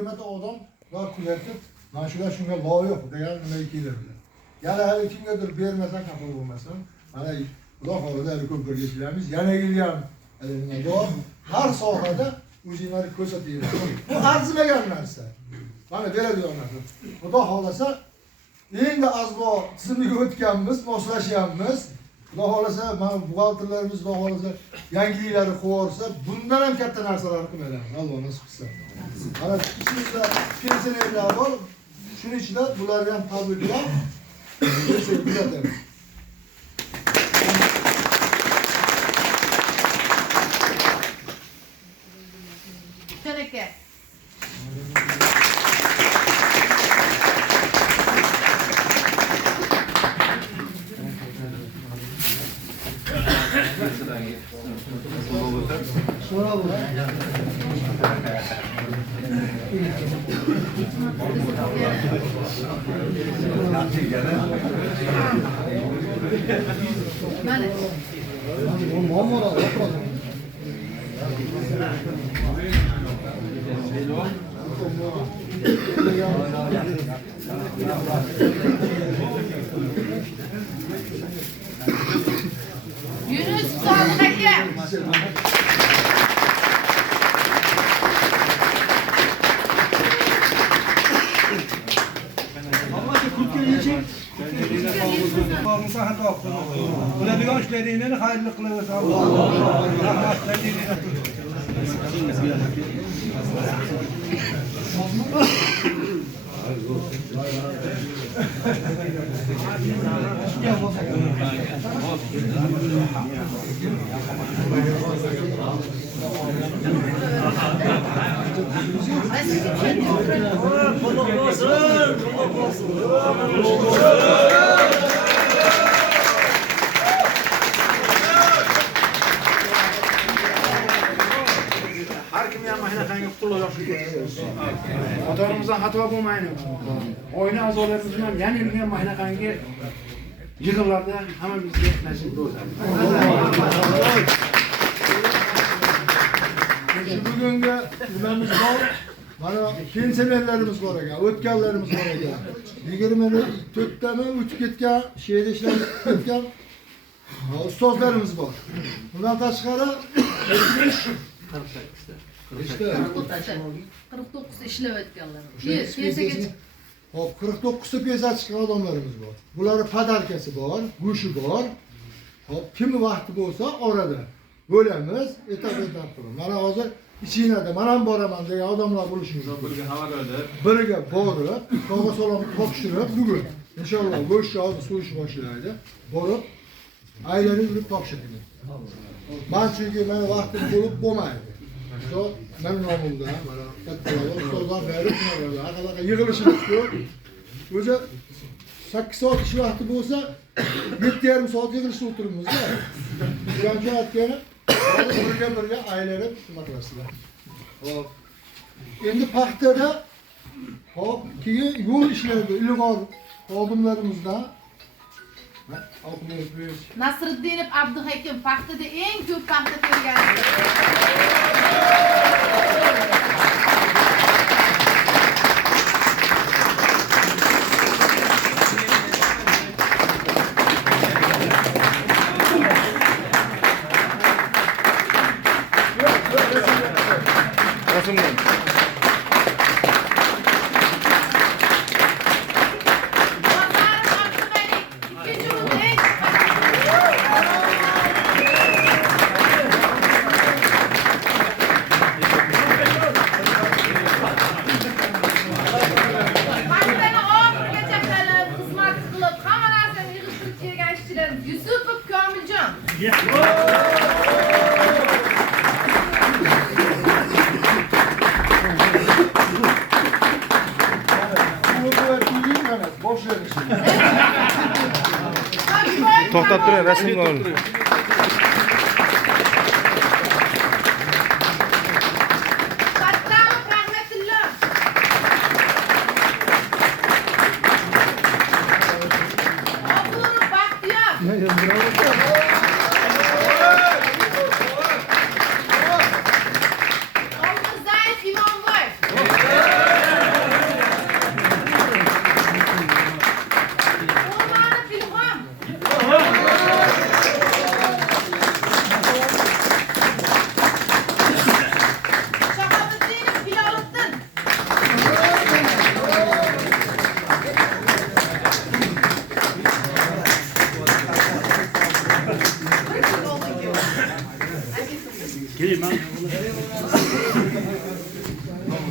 20 odam var kuletib, mana shular shunga loyiq degan nima keladi. Yana hali kimgadir bermasan xafa bo'lmasin. Mana Xudo xolida ko'p birga ishlaymiz. Yana yilgan har sohada o'zinglarni ko'rsataylik. Bu arzimagan narsa. Mana beradigan narsa. Xudo xolasa endi azbo tizimiga o'tganmiz, moslashyapmiz. Xudo xolasa mana buxgalterlarimiz Xudo xolasa yangiliklarni qo'yarsa, bundan ham katta narsalarni qilmaymiz. Alloh nasib qilsa. Mana ichimizda pensionerlar bor. Shuning ichida bularni ham tabriklab kuzatamiz. Teneke. Yunus Sadık Hakem. Ularga ishlaringlarni xayrli qilaversin. Alloh rahmatlaringlarni Har kim ham mana qanday qulluq yoshlik Otarimizdan xato bo'lmaydi. Oila a'zolarimiz ham yana yurgan mana qanday yig'inlarda hammamizga nasib bo'lsin. Shu bugungi nimamiz bor. Mana pensionerlarimiz bor ekan, o'tganlarimiz bor ekan. 24tami o'tib ketgan, she'rda ishlab ketgan ustozlarimiz bor. Bundan tashqari 49 ishlab o'tganlar. Hop 49 ta pensiya chiqqan odamlarimiz bor. Bularning podarkasi bor, go'shi bor. Hop kim vaqti bo'lsa orada bo'lamiz, etap qilib. Mana hozir ichinglarda men ham boraman degan odamlar bo'lishi mumkin. Birga borib, tog'a salom topshirib bugun inshaalloh go'sht hozir so'yish boshlaydi. Borib aylanib yurib topshiramiz. Men chunki meni vaqtim bo'lib bo'lmaydi. Shu men nomimdan mana kattalar ustozlar berib haqida yig'ilishimiz ko'p. O'zi 8 soat ish vaqti bo'lsa 7,5 soat yig'ilishda o'tiribmiz-da. Qancha aytgani birga aylanib nima qilasizlar. Hop. Endi paxtada hop keyin yo'l ishlarida ilg'or xodimlarimizdan Nasriddinov Abduhakim paxtada eng ko'p paxta tergan. Yusupov Komiljon. To'xtab turing, rasmga olin. Olmazzayev Imonboy. Gelin ben.